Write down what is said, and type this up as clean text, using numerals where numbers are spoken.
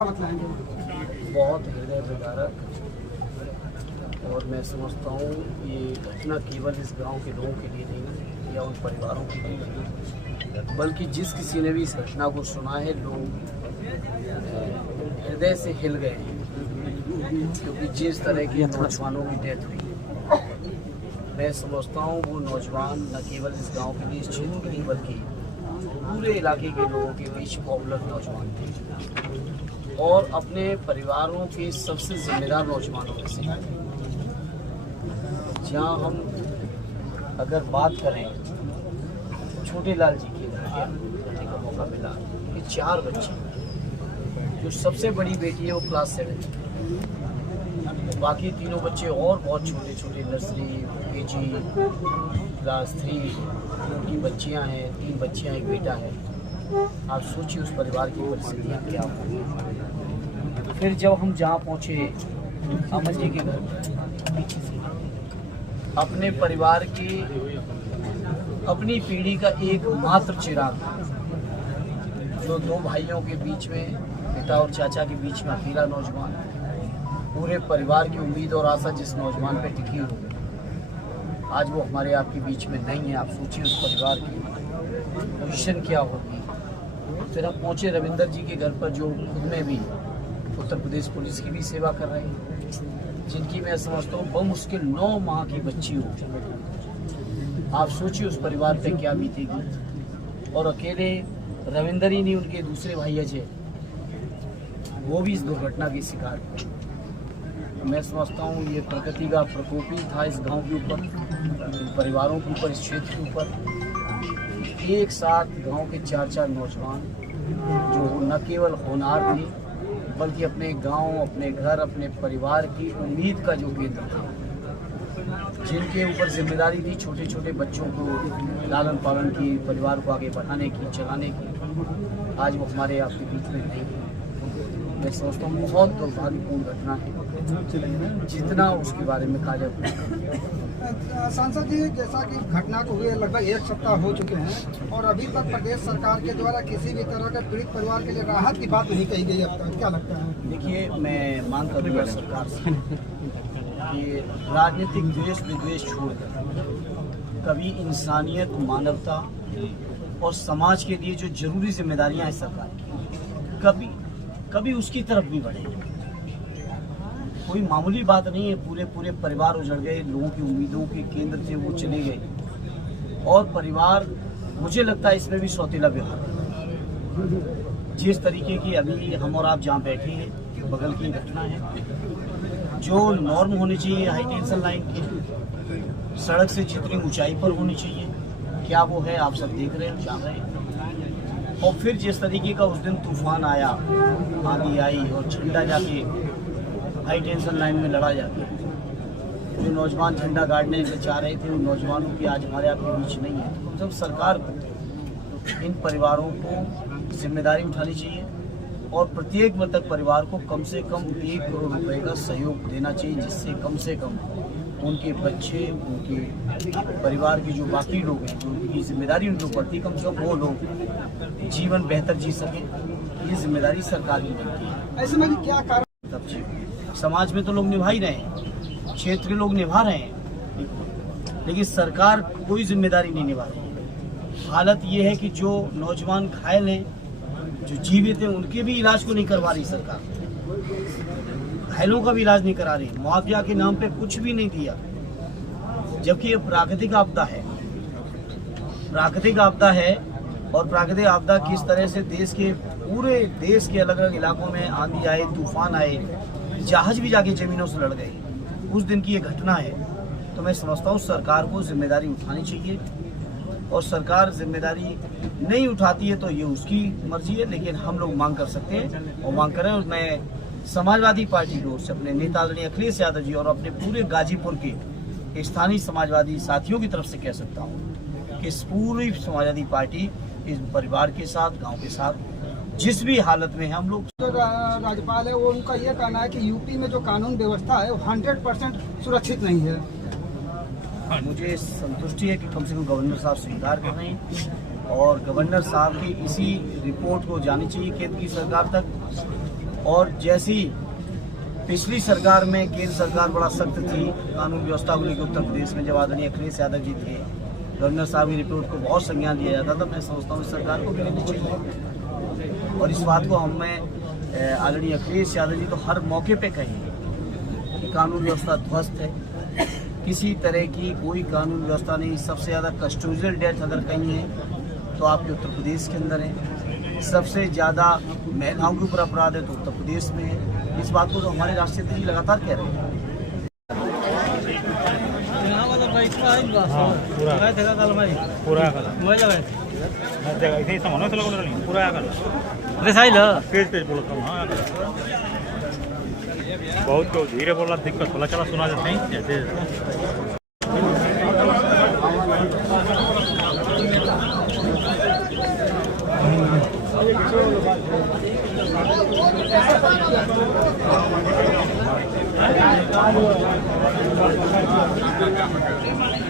बहुत हृदय विदारक और मैं समझता हूँ ये घटना केवल इस गांव के लोगों के लिए नहीं या उन परिवारों के लिए नहीं, बल्कि जिस किसी ने भी इस घटना को सुना है लोग हृदय से हिल गए हैं, क्योंकि जिस तरह के नौजवानों की डेथ हुई, मैं समझता हूँ वो नौजवान न केवल इस गांव के लिए, इस क्षेत्र के लिए, बल्कि पूरे इलाके के लोगों के बीच पॉपुलर नौजवान थे और अपने परिवारों के सबसे जिम्मेदार नौजवानों में से। जहाँ हम अगर बात करें छोटे लाल जी के घर का मौका मिला कि 4 बच्चे, जो सबसे बड़ी बेटी है वो क्लास 7, बाकी तीनों बच्चे और बहुत छोटे छोटे, नर्सरी, KG, क्लास 3 की बच्चियां हैं, 3 बच्चियां, एक बेटा है। आप सोचिए उस परिवार की परिस्थितियाँ क्या होंगी। फिर जब हम जहाँ पहुँचे अमन जी के घर, अपने परिवार की, अपनी पीढ़ी का एकमात्र चिराग, जो 2 भाइयों के बीच में, पिता और चाचा के बीच में अकेला नौजवान, पूरे परिवार की उम्मीद और आशा जिस नौजवान पे टिकी हो, आज वो हमारे आपके बीच में नहीं है। आप सोचिए उस परिवार की पोजीशन क्या होगी। फिर हम पहुँचे रविंदर जी के घर पर, जो खुद में भी उत्तर प्रदेश पुलिस की भी सेवा कर रहे हैं, जिनकी मैं समझता हूँ बमुश्किल 9 माह की बच्ची हो। आप सोचिए उस परिवार पे क्या बीतेगी। और अकेले रविंदर ही नहीं, उनके दूसरे भाई अजय, वो भी इस दुर्घटना की शिकार हुए। मैं समझता हूँ ये प्रकृति का प्रकोप ही था इस गांव के ऊपर, परिवारों के ऊपर, इस क्षेत्र के ऊपर। एक साथ गांव के 4 नौजवान जो न केवल होनहार थे, बल्कि अपने गांव, अपने घर, अपने परिवार की उम्मीद का जो केंद्र था, जिनके ऊपर जिम्मेदारी थी छोटे छोटे बच्चों को लालन पालन की, परिवार को आगे बढ़ाने की, चलाने की, आज वो हमारे आपके बीच में नहीं है। मैं समझता हूँ बहुत दुर्भाग्यपूर्ण घटना है, जितना उसके बारे में कहा जाए। सांसद जी, जैसा कि घटना को हुए लगभग 1 सप्ताह हो चुके हैं और अभी तक प्रदेश सरकार के द्वारा किसी भी तरह के पीड़ित परिवार के लिए राहत की बात नहीं कही गई अब तक, क्या लगता है? देखिए, मैं मांग करूँगा सरकार से कि राजनीतिक द्वेष विद्वेष छोड़कर कभी इंसानियत, मानवता और समाज के लिए जो जरूरी जिम्मेदारियां हैं सरकार की, कभी उसकी तरफ भी बढ़े। कोई मामूली बात नहीं है, पूरे परिवार उजड़ गए, लोगों की उम्मीदों के केंद्र थे वो चले गए, और परिवार, मुझे लगता है इसमें भी सौतेला व्यवहार। जिस तरीके की अभी हम और आप जहाँ बैठे हैं, बगल की घटना है, जो नॉर्म होनी चाहिए हाई टेंशन लाइन की, सड़क से जितनी ऊंचाई पर होनी चाहिए, क्या वो है? आप सब देख रहे हैं, जान रहे हैं। और फिर जिस तरीके का उस दिन तूफान आया, आंधी आई और झंडा जाके हाई टेंशन लाइन में लड़ा जाता है, जो नौजवान झंडा गाड़ने के चाह रहे थे, उन नौजवानों की आज हमारे आपके बीच नहीं है। जब सरकार को इन परिवारों को जिम्मेदारी उठानी चाहिए और प्रत्येक मृतक परिवार को कम से कम 1 करोड़ रुपए का सहयोग देना चाहिए, जिससे कम से कम उनके बच्चे, उनके परिवार के जो बाकी लोग हैं, जो उनकी जिम्मेदारी उन लोग पड़ती, कम से कम वो लोग जीवन बेहतर जी सकें। ये जिम्मेदारी सरकार की बनती है। ऐसे में क्या कारण? समाज में तो लोग निभा ही रहे हैं, क्षेत्र के लोग निभा रहे हैं, लेकिन सरकार कोई जिम्मेदारी नहीं निभा रही है। हालत ये है कि जो नौजवान घायल हैं, जो जीवित हैं, उनके भी इलाज को नहीं करवा रही सरकार, घायलों का भी इलाज नहीं करा रही, मुआवजा के नाम पे कुछ भी नहीं दिया, जबकि ये प्राकृतिक आपदा है। प्राकृतिक आपदा है, और प्राकृतिक आपदा किस तरह से पूरे देश के अलग अलग इलाकों में आंधी आए, तूफान आए, जहाज भी जाके जमीनों से लड़ गए, उस दिन की ये घटना है। तो मैं समझता हूँ सरकार को जिम्मेदारी उठानी चाहिए, और सरकार जिम्मेदारी नहीं उठाती है तो ये उसकी मर्जी है, लेकिन हम लोग मांग कर सकते हैं और मांग करें। और मैं समाजवादी पार्टी की ओर से अपने नेता आदरणीय अखिलेश यादव जी और अपने पूरे गाजीपुर के स्थानीय समाजवादी साथियों की तरफ से कह सकता हूँ कि इस पूरी समाजवादी पार्टी इस परिवार के साथ, गांव के साथ, जिस भी हालत में है हम लोग। जो राज्यपाल है, वो उनका ये कहना है कि यूपी में जो कानून व्यवस्था है वो 100% सुरक्षित नहीं है। मुझे संतुष्टि है कि कम से कम गवर्नर साहब स्वीकार कर रहे हैं, और गवर्नर साहब की इसी रिपोर्ट को जानी चाहिए केंद्र की सरकार तक, और जैसी पिछली सरकार में केंद्र सरकार बड़ा सख्त थी कानून व्यवस्था को लेकर उत्तर प्रदेश में, जब आदरणीय अखिलेश यादव जी थे, गवर्नर साहब की रिपोर्ट को बहुत संज्ञान दिया जाता था। मैं समझता हूँ इस सरकार को भी लेनी चाहिए और इस बात को हमें आदरणीय अखिलेश यादव जी तो हर मौके पे कहेंगे कि कानून व्यवस्था ध्वस्त है, किसी तरह की कोई कानून व्यवस्था नहीं। सबसे ज़्यादा कस्टोडियल डेथ अगर कहीं है तो आपके उत्तर प्रदेश के अंदर है, सबसे ज़्यादा महिलाओं के ऊपर अपराध है तो उत्तर प्रदेश में है। इस बात को तो हमारे राष्ट्रीय अध्यक्ष जी लगातार कह रहे हैं। बहुत धीरे बोला, दिक्कत होला, चला सुना देते हैं जैसे Gracias.